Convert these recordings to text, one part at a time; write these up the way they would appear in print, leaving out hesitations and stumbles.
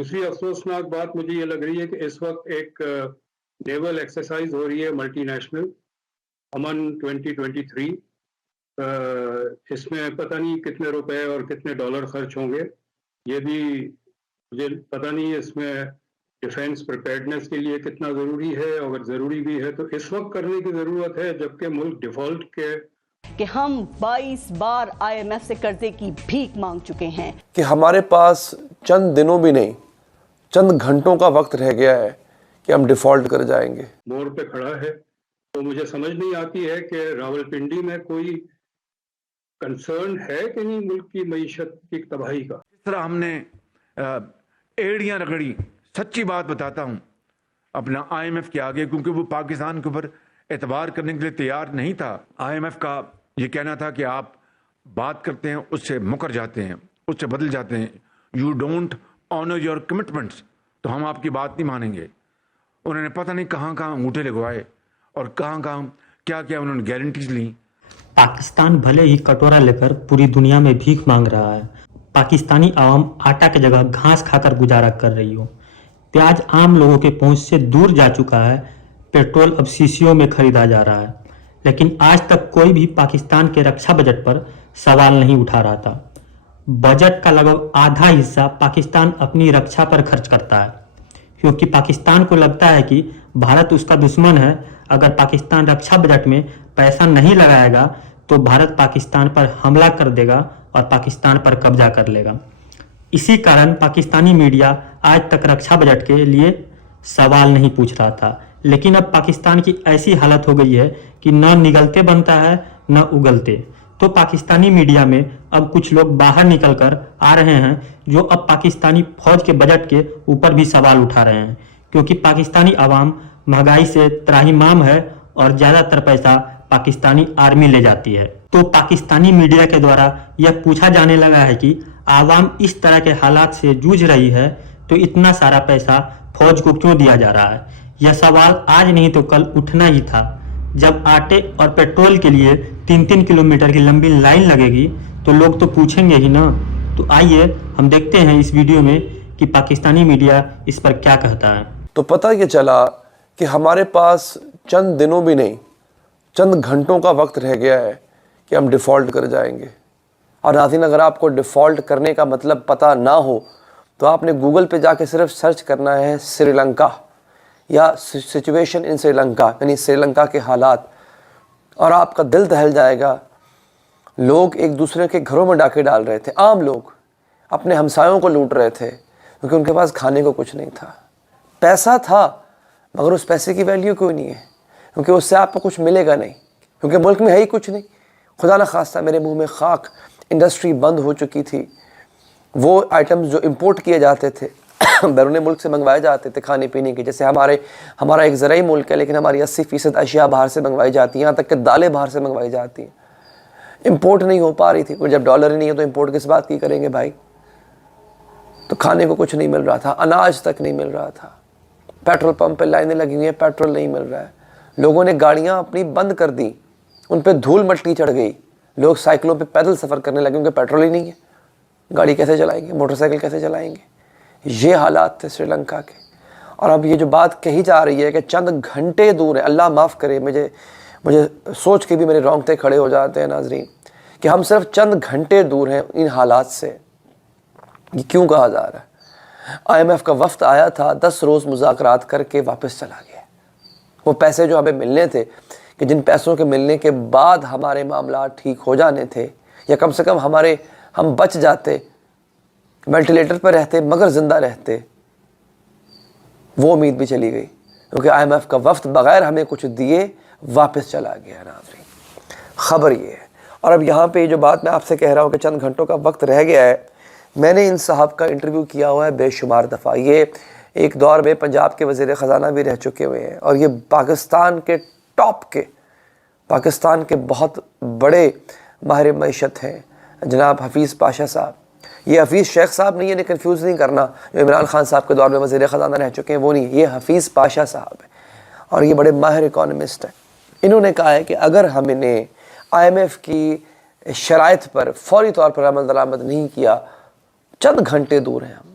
دوسری افسوسناک بات مجھے یہ لگ رہی ہے کہ اس وقت ایک نیول ایکسرسائز ہو رہی ہے ملٹی نیشنل امن 2023. اس میں پتہ نہیں کتنے روپے اور کتنے ڈالر خرچ ہوں گے. یہ بھی مجھے پتہ نہیں اس میں ڈیفینس پریپیئرڈنس کے لیے کتنا ضروری ہے. اگر ضروری بھی ہے تو اس وقت کرنے کی ضرورت ہے جبکہ ملک ڈیفالٹ کے کہ ہم 22 بار IMF سے قرضے کی بھیک مانگ چکے ہیں کہ ہمارے پاس چند دنوں بھی نہیں چند گھنٹوں کا وقت رہ گیا ہے کہ ہم ڈیفالٹ کر جائیں گے. موڑ پہ کھڑا ہے تو مجھے سمجھ نہیں آتی ہے کہ راولپنڈی میں کوئی کنسرن ہے کہ نہیں ملک کی معیشت کی تباہی کا. اس طرح ہم نے ایڑیاں رگڑی. سچی بات بتاتا ہوں اپنا IMF کے آگے، کیونکہ وہ پاکستان کے اوپر اعتبار کرنے کے لیے تیار نہیں تھا. IMF کا یہ کہنا تھا کہ آپ بات کرتے ہیں اس سے مکر جاتے ہیں، اس سے بدل جاتے ہیں. You don't owner your commitments, تو ہم آپ کی بات نہیں مانیں گے. انہوں نے پتہ نہیں کہاں کہاں انگوٹھے لگوائے اور کہاں کہاں کیا کیا انہوں نے گارنٹیز لی. پاکستان بھلے ہی کٹورا لے کر پوری دنیا میں بھیک مانگ رہا ہے، پاکستانی عوام آٹا کی جگہ گھاس کھا کر گزارا کر رہی ہو. پیاز عام لوگوں کے پہنچ سے دور جا چکا ہے، پیٹرول اب سیسیوں میں خریدا جا رہا ہے. لیکن آج تک کوئی بھی پاکستان کے رکشا بجٹ پر سوال نہیں اٹھا رہا تھا. بجٹ کا لگ بھگ آدھا حصہ پاکستان اپنی رکشا پر خرچ کرتا ہے، کیونکہ پاکستان کو لگتا ہے کہ بھارت اس کا دشمن ہے. اگر پاکستان رکشا بجٹ میں پیسہ نہیں لگائے گا تو بھارت پاکستان پر حملہ کر دے گا اور پاکستان پر قبضہ کر لے گا. اسی کارن پاکستانی میڈیا آج تک رکشا بجٹ کے لیے سوال نہیں پوچھ رہا تھا. لیکن اب پاکستان کی ایسی حالت ہو گئی ہے کہ نہ نگلتے بنتا ہے نہ اگلتے. تو پاکستانی میڈیا میں اب کچھ لوگ باہر نکل کر آ رہے ہیں جو اب پاکستانی فوج کے بجٹ کے اوپر بھی سوال اٹھا رہے ہیں، کیونکہ پاکستانی عوام مہنگائی سے تراہیمام ہے اور زیادہ تر پیسہ پاکستانی آرمی لے جاتی ہے. تو پاکستانی میڈیا کے دوارا یہ پوچھا جانے لگا ہے کہ عوام اس طرح کے حالات سے جوجھ رہی ہے تو اتنا سارا پیسہ فوج کو کیوں دیا جا رہا ہے. یہ سوال آج نہیں تو کل اٹھنا ہی تھا. جب آٹے اور پیٹرول کے لیے 3-3 کلومیٹر کی لمبی لائن لگے گی تو لوگ تو پوچھیں گے ہی نا. تو آئیے ہم دیکھتے ہیں اس ویڈیو میں کہ پاکستانی میڈیا اس پر کیا کہتا ہے. تو پتہ یہ چلا کہ ہمارے پاس چند دنوں بھی نہیں چند گھنٹوں کا وقت رہ گیا ہے کہ ہم ڈیفالٹ کر جائیں گے. اور ناظرین، اگر آپ کو ڈیفالٹ کرنے کا مطلب پتہ نہ ہو تو آپ نے گوگل پہ جا کے صرف سرچ کرنا ہے سری لنکا یا سچویشن ان سری لنکا، یعنی سری لنکا کے حالات، اور آپ کا دل دہل جائے گا. لوگ ایک دوسرے کے گھروں میں ڈاکے ڈال رہے تھے، عام لوگ اپنے ہمسایوں کو لوٹ رہے تھے کیونکہ ان کے پاس کھانے کو کچھ نہیں تھا. پیسہ تھا مگر اس پیسے کی ویلیو کوئی نہیں ہے، کیونکہ اس سے آپ کو کچھ ملے گا نہیں، کیونکہ ملک میں ہے ہی کچھ نہیں. خدا نہ خواستہ میرے منہ میں خاک، انڈسٹری بند ہو چکی تھی. وہ آئٹمز جو امپورٹ کیے جاتے تھے بیرون ملک سے منگوائے جاتے تھے کھانے پینے کی، جیسے ہمارا ایک زرعی ملک ہے لیکن ہماری 80% اشیاء باہر سے منگوائی جاتی ہیں، یہاں تک کہ دالیں باہر سے منگوائی جاتی ہیں. امپورٹ نہیں ہو پا رہی تھی. جب ڈالر ہی نہیں ہے تو امپورٹ کس بات کی کریں گے بھائی. تو کھانے کو کچھ نہیں مل رہا تھا، اناج تک نہیں مل رہا تھا. پیٹرول پمپ پہ لائنیں لگی ہوئی ہیں، پیٹرول نہیں مل رہا ہے. لوگوں نے گاڑیاں اپنی بند کر دی، ان پہ دھول مٹی چڑھ گئی. لوگ سائیکلوں پہ پیدل سفر کرنے لگے کیونکہ پیٹرول ہی نہیں ہے. گاڑی کیسے چلائیں گے، موٹر سائیکل کیسے چلائیں گے. یہ حالات تھے سری لنکا کے. اور اب یہ جو بات کہی جا رہی ہے کہ چند گھنٹے دور ہیں، اللہ معاف کرے، مجھے سوچ کے بھی میرے رونگٹے کھڑے ہو جاتے ہیں ناظرین، کہ ہم صرف چند گھنٹے دور ہیں ان حالات سے. یہ کیوں کہا جا رہا ہے؟ IMF کا وفد آیا تھا، 10 روز مذاکرات کر کے واپس چلا گیا. وہ پیسے جو ہمیں ملنے تھے، کہ جن پیسوں کے ملنے کے بعد ہمارے معاملات ٹھیک ہو جانے تھے، یا کم سے کم ہم بچ جاتے، وینٹیلیٹر پر رہتے مگر زندہ رہتے، وہ امید بھی چلی گئی. کیونکہ IMF کا وفد بغیر ہمیں کچھ دیے واپس چلا گیا. ناظرین، خبر یہ ہے. اور اب یہاں پہ جو بات میں آپ سے کہہ رہا ہوں کہ چند گھنٹوں کا وقت رہ گیا ہے، میں نے ان صاحب کا انٹرویو کیا ہوا ہے بے شمار دفعہ. یہ ایک دور میں پنجاب کے وزیر خزانہ بھی رہ چکے ہوئے ہیں، اور یہ پاکستان کے ٹاپ کے، پاکستان کے بہت بڑے ماہر معیشت ہیں جناب حفیظ پاشا صاحب. یہ حفیظ شیخ صاحب نہیں ہے، انہیں کنفیوز نہیں کرنا، جو عمران خان صاحب کے دور میں وزیر خزانہ رہ چکے ہیں وہ نہیں، یہ حفیظ پاشا صاحب ہیں اور یہ بڑے ماہر اکانومسٹ ہیں. انہوں نے کہا ہے کہ اگر ہم نے IMF کی شرائط پر فوری طور پر عمل درآمد نہیں کیا، چند گھنٹے دور ہیں ہم.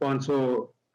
500